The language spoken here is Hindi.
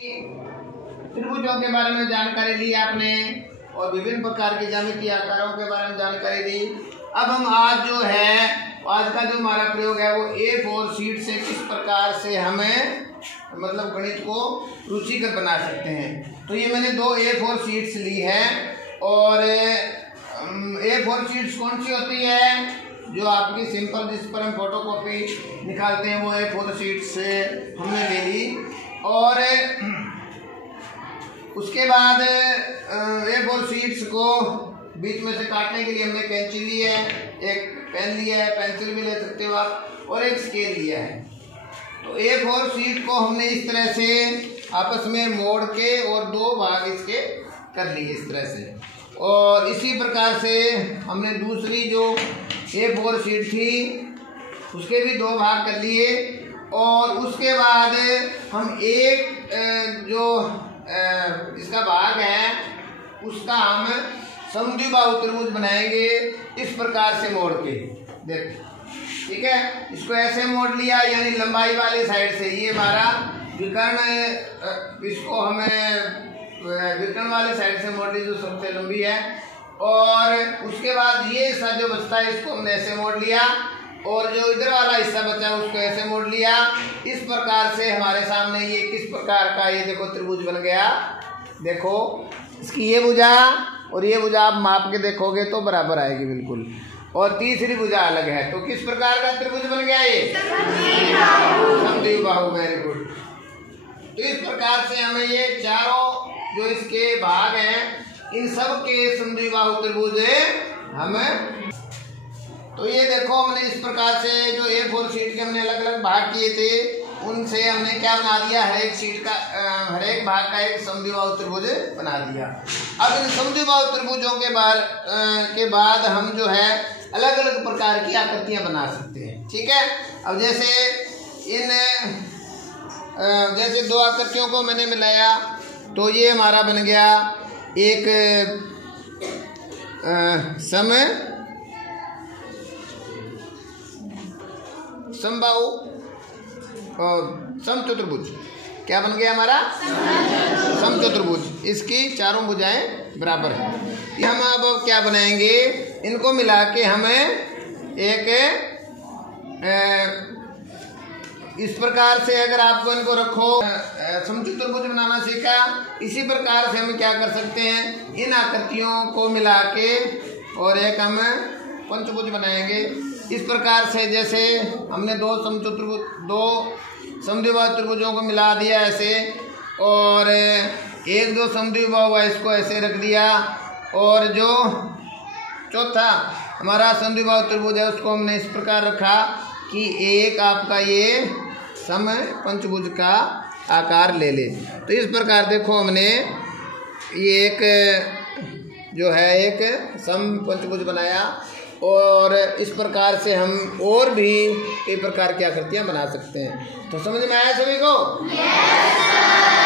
त्रिभुजों के बारे में जानकारी ली आपने और विभिन्न प्रकार के ज्यामितीय आकारों के बारे में जानकारी दी। अब हम आज का जो हमारा प्रयोग है वो A4 शीट से किस प्रकार से हमें मतलब गणित को रुचिकर बना सकते हैं। तो ये मैंने 2 A4 शीट्स ली है और A4 शीट्स कौन सी होती है? जो आपकी सिंपल जिस पर हम फोटोकॉपी निकालते हैं वो A4 शीट से हमने ले ली। और उसके बाद A4 शीट्स को बीच में से काटने के लिए हमने कैंची ली है, एक पेन लिया है, पेंसिल भी ले सकते हो आप, और एक स्केल लिया है। तो A4 शीट को हमने इस तरह से आपस में मोड़ के और 2 भाग इसके कर लिए इस तरह से। और इसी प्रकार से हमने दूसरी जो A4 शीट थी उसके भी 2 भाग कर लिए। और उसके बाद हम एक जो इसका भाग है उसका हम समद्विबाहु त्रिभुज बनाएंगे इस प्रकार से मोड़ के। देख ठीक है, इसको ऐसे मोड़ लिया यानी लंबाई वाली साइड से ये हमारा विकर्ण, इसको हमें विकर्ण वाले साइड से मोड़ ली जो सबसे लंबी है। और उसके बाद ये हिस्सा जो बचता है इसको हमने ऐसे मोड़ लिया और जो इधर वाला हिस्सा बचा है उसको ऐसे मोड़ लिया। इस प्रकार से हमारे सामने ये किस प्रकार का ये देखो त्रिभुज बन गया। देखो इसकी ये भुजा और ये भुजा आप माप के देखोगे तो बराबर आएगी बिल्कुल, और तीसरी भुजा अलग है। तो किस प्रकार का त्रिभुज बन गया ये? समद्विबाहु। Very good. तो इस प्रकार से हमें ये चारों जो इसके भाग हैं इन सब के समद्विबाहु त्रिभुज हमें। तो ये देखो हमने इस प्रकार से जो A4 शीट के हमने अलग अलग भाग किए थे उनसे हमने क्या बना दिया, हर एक शीट का हर एक भाग का एक समद्विबाहु त्रिभुज बना दिया। अब इन समद्विबाहु त्रिभुजों के बाद हम जो है अलग अलग प्रकार की आकृतियां बना सकते हैं। ठीक है, अब जैसे 2 आकृतियों को मैंने मिलाया तो ये हमारा बन गया एक समबाहु और समचतुर्भुज। क्या बन गया हमारा? समचतुर्भुज। इसकी चारों भुजाएं बराबर है। ये हम अब क्या बनाएंगे, इनको मिला के हमें एक इस प्रकार से अगर आपको इनको रखो समचतुर्भुज बनाना सीखा, इसी प्रकार से हम क्या कर सकते हैं, इन आकृतियों को मिला के और एक हम पंचभुज बनाएंगे। इस प्रकार से जैसे हमने 2 समद्विबाहु त्रिभुजों को मिला दिया ऐसे, और एक जो समद्विबाहु हुआ इसको ऐसे रख दिया, और जो चौथा हमारा समद्विबाहु त्रिभुज है उसको हमने इस प्रकार रखा कि एक आपका ये सम पंचभुज का आकार ले ले। तो इस प्रकार देखो हमने ये एक जो है एक सम पंचभुज बनाया, और इस प्रकार से हम और भी कई प्रकार की आकृतियां बना सकते हैं। तो समझ में आया सभी को? yes,